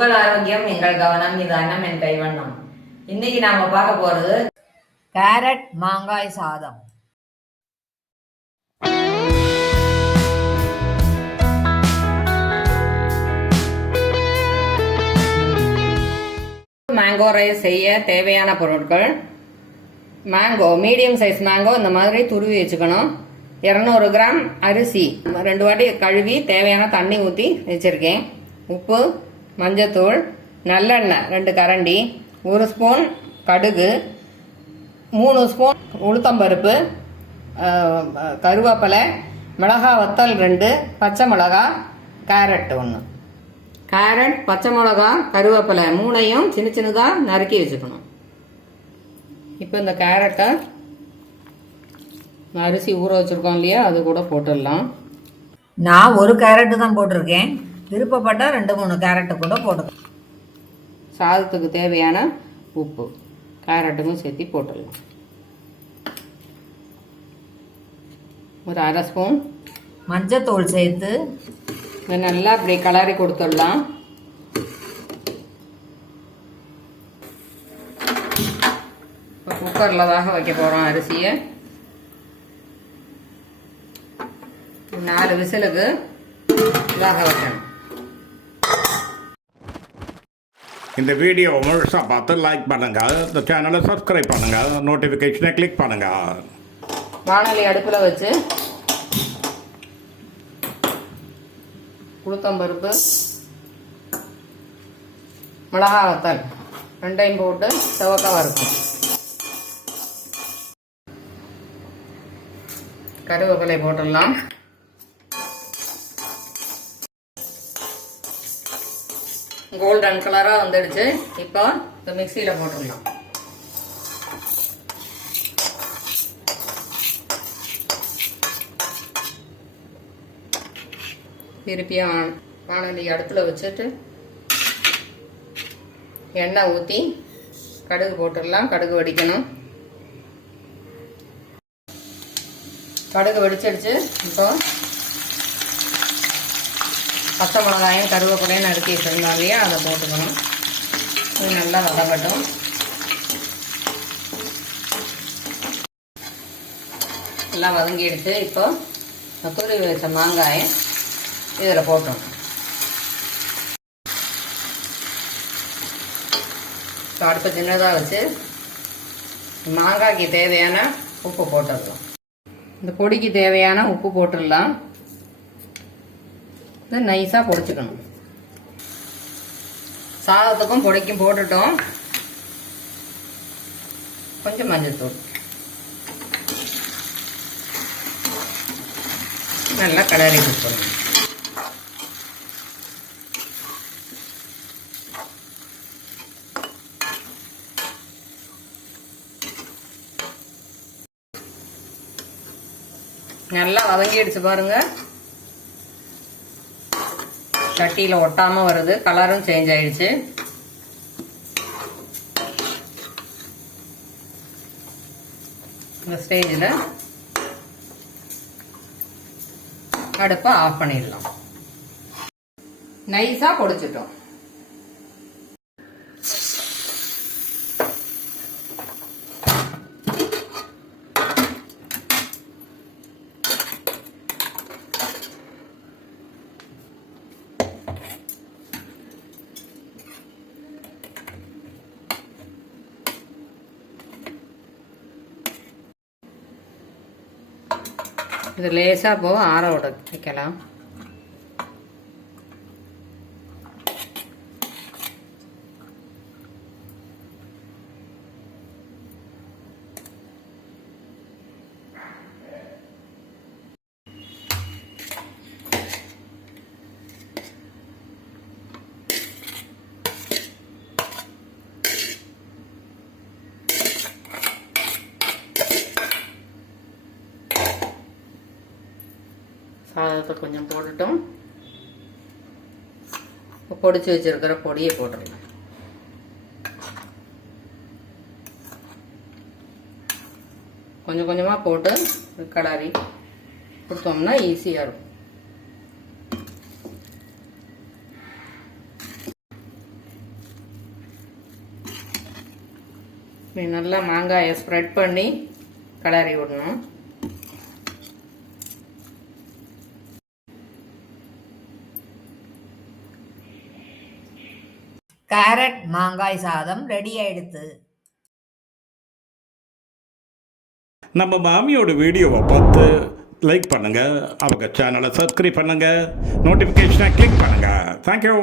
உங்கள் ஆரோக்கியம் எங்கள் கவனம், இது அன்னம் என் கைவண்ணம். இன்னைக்கு நாம பார்க்க போறது கேரட் மாங்காய் சாதம். மேங்கோ ரைஸ் செய்ய தேவையான பொருட்கள்: மேங்கோ, மீடியம் சைஸ் மேங்கோ இந்த மாதிரி துருவி வச்சுக்கணும். 200 கிராம் அரிசி 2 வாட்டி கழுவி தேவையான தண்ணி ஊற்றி வச்சுருக்கேன். உப்பு, மஞ்சத்தூள், நல்லெண்ணெய் 2 கரண்டி, 1 ஸ்பூன் கடுகு, 3 ஸ்பூன் உளுத்தம்பருப்பு, கருவேப்பிலை, மிளகா வத்தல் 2, பச்சை மிளகா, கேரட் 1. கேரட், பச்சை மிளகா, கருவேப்பிலை 3ஐயும் சின்ன சின்னதாக நறுக்கி வச்சுக்கணும். இப்போ இந்த கேரட்டை அரிசி ஊற வச்சுருக்கோம் இல்லையா, அது கூட போட்டுடலாம். நான் 1 கேரட்டு தான் போட்டிருக்கேன். விருப்பப்பட்டால் 2-3 கேரட்டு கூட போட்டுக்கலாம். சாதத்துக்கு தேவையான உப்பு கேரட்டுக்கும் சேர்த்து போட்டுடலாம். ஒரு 1/2 ஸ்பூன் மஞ்சத்தூள் சேர்த்து நல்லா அப்படி கலரி கொடுத்துடலாம். இப்போ குக்கரில் வேக வைக்க போகிறோம் அரிசியை. 4 விசிலுக்கு வேக வைக்கணும். இந்த வீடியோ முழுசாக பார்த்து லைக் பண்ணுங்க, இந்த சேனலை சப்ஸ்கிரைப் பண்ணுங்க, நோட்டிஃபிகேஷனை கிளிக் பண்ணுங்க. வாணலி அடுப்பில் வச்சு உளுத்தம்பருப்பு, மிளகா வத்தல் 2ஐயும் போட்டு செவக்க வறுக்கும். கருவேப்பிலை போட்டுடலாம். கோல்டன் கலராக வந்துடுச்சு. இப்போ இந்த மிக்சியில் போட்டுடலாம். திருப்பியும் வாணலி அடுப்பில் வச்சுட்டு எண்ணெய் ஊற்றி கடுகு போட்டுடலாம். கடுகு வெடிக்கணும். கடுகு வெடிச்சிடுச்சு. இப்போ பச்சை மிளகாயும் கருவேப்பிலையும் நறுக்கி வச்சுருந்தோம் இல்லையா, அதை போட்டுக்கணும். இது நல்லா வதங்கட்டும். எல்லாம் வதங்கிடுச்சு. இப்போ துருவி வச்ச மாங்காயை இதில் போட்டோம். இப்போ அடுப்பை சின்னதாக வச்சு மாங்காய்க்கு தேவையான உப்பு போட்டுடலாம். இந்த பொடிக்கு தேவையான உப்பு போட்டுடலாம். இது நைஸாக பொடிச்சுக்கணும். சாதத்துக்கும் பொடிக்கும் போட்டுட்டோம். கொஞ்சம் மஞ்சள்தூள், நல்லா கலரி கொடுக்கணும். நல்லா வதங்கிடுச்சு பாருங்க. சட்டியில் ஒட்டாமல் வருது. கலரும் சேஞ்ச் ஆயிடுச்சு. இந்த ஸ்டேஜில் அடுப்பை ஆஃப் பண்ணிடலாம். நைஸாக பொடிச்சிட்டோம். இது லேசாக போக ஆற வைக்கலாம். சாதத்தை கொஞ்சம் போட்டுட்டோம். பொடிச்சு வச்சிருக்கிற பொடியை போட்டுடலாம். கொஞ்சம் கொஞ்சமாக போட்டு கலரி கொடுத்தோம்னா ஈஸியாக இருக்கும். இப்படி நல்லா மாங்காயை ஸ்ப்ரெட் பண்ணி கிளறி விடணும். கேரட் மாங்காய் சாதம் ரெடி ஆயிடுத்து. நம்ம மாமியோட வீடியோவை பார்த்து லைக் பண்ணுங்கள், அவங்க சேனலை சப்ஸ்கிரைப் பண்ணுங்கள், நோட்டிஃபிகேஷனை கிளிக் பண்ணுங்கள். தேங்க்யூ.